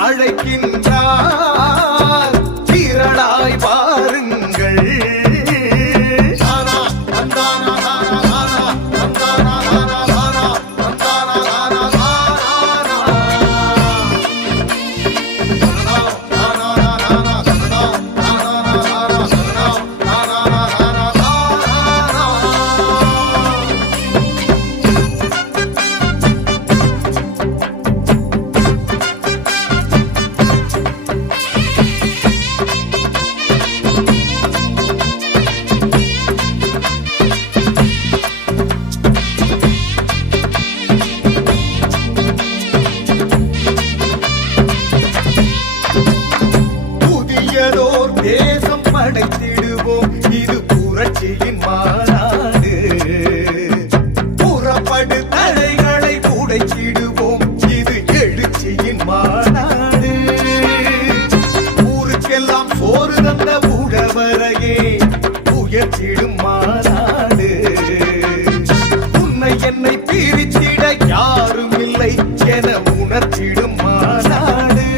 அழைக்கின்றார் திரளாய் வாருங்கள். தேசம் படைத்திடுவோம், இது புரட்சியின் மாநாடு. புறப்படு தடைகளை உடைச்சிடுவோம், இது எழுச்சியின் மாநாடு. ஊருக்கெல்லாம் சோறு தந்த உழவரையே உயர்த்திடும் மாநாடு. உன்னை என்னை பிரித்திட யாரும் இல்லை என உணர்த்திடும் மாநாடு.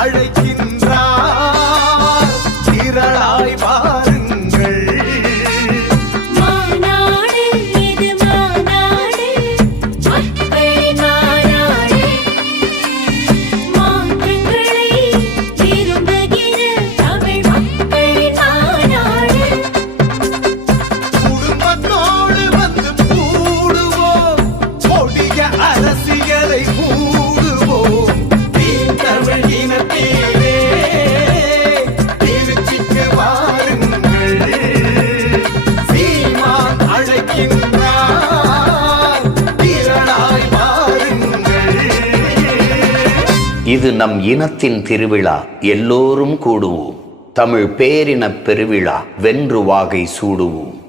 அழைக்கின்றார் திரளாய் வாருங்கள். மாநாடு இது மாநாடு, மக்களின் மாநாடு. மாற்றங்களை விரும்புகிற தமிழ் மக்களின் மாநாடு. குடும்பத்தோடு வந்து கூடுவோம், கொடிய அரசியலை மூடுவோம். தமிழ் இனத்தீரே திருச்சிக்கு வாருங்கள். சீமான் அழைக்கின்றார் திரளாய் வாருங்கள். இது நம் இனத்தின் திருவிழா, எல்லோரும் கூடுவோம். தமிழ் பேரினப் பெருவிழா, வென்று வாகை சூடுவோம்.